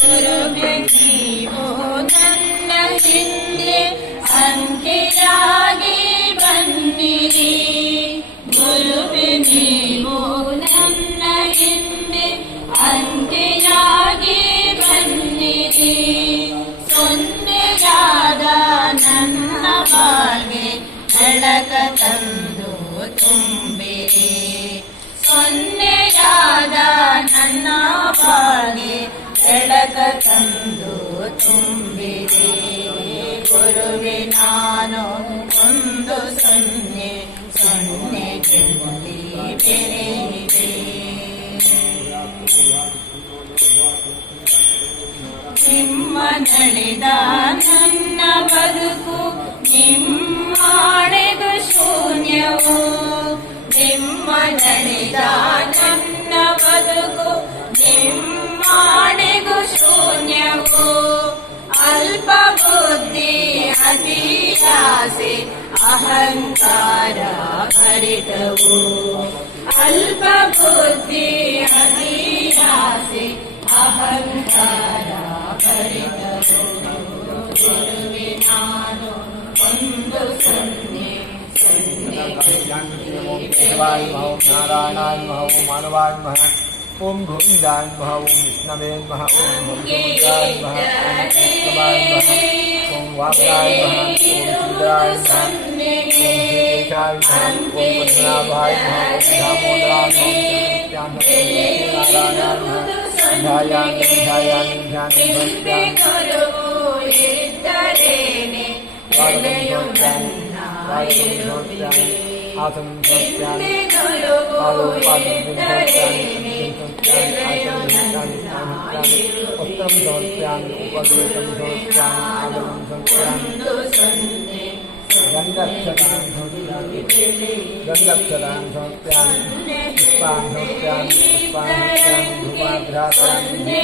ಗುರುವೆ ನೀವು ನನ್ನ ಹಿಂದೆ ಅಂತ್ಯರಾಗಿ ಬನ್ನಿರಿ. ಗುರುವೆ ನೀವು ನನ್ನ ಹಿಂದೆ ಅಂತ್ಯರಾಗಿ ಬನ್ನಿರಿ. ಸೊನ್ನೆಯಾದ ನನ್ನ ಬಾಳ್ಗೆ ಬೆಳಕ ತಂದು ತುಂಬಿರಿ. ಸೊನ್ನೆಯಾದ ನನ್ನ ಬಾಳ್ಗೆ ಬೆಳಕ ತಂದು ತುಂಬಿರಿ. ಗುರುವೆ ನಾನು ಒಂದು ಸೊನ್ನೆ ಸೊನ್ನೆಗೆಲ್ಲಿ ಬೆರೆಯಿದೆ. ನಿಮ್ಮ ನಡೆದ ನನ್ನ ಬದುಕು ನಿಮ್ಮಾಣೆದು ಶೂನ್ಯವು. ನಿಮ್ಮ ನಡೆದ ನನ್ನ ಬದುಕು ನಿಮ್ಮಾಣೆಗೂ ಶೂನ್ಯವು. ಅಲ್ಪ ಬುದ್ಧಿ ಅತಿ ಆಸೆ ಅಹಂಕಾರ ಭರಿತವು. ಅಲ್ಪ ಬುದ್ಧಿ ಅತಿ ಆಸೆ ಅಹಂಕಾರ ಭರಿತವು. ಗುರುವೆ ನಾನು ಒಂದು ಸೊನ್ನೆ शिवाय नमः ओम नारायणाय नमः ओम मानवाय नमः ओम गोविंदाय नमः ओम विष्णवे नमः ओम भगवताय नमः ओम कृष्णाय नमः ओम वामनाय नमः ओम रुद्राय नमः ओम श्रीकेशाय नमः ओम पद्मनाभाय नमः ओम दामोदराय नमः नारायणाय नमः ध्यायामि ध्यायामि ध्यायामि आसन सत्यानि उत्तम सत्यानि उपदेशं सत्यानि आगमं सत्यानि गन्धक्षरान् सत्यानि पुष्पान् सत्यानि धूपाभ्रातानि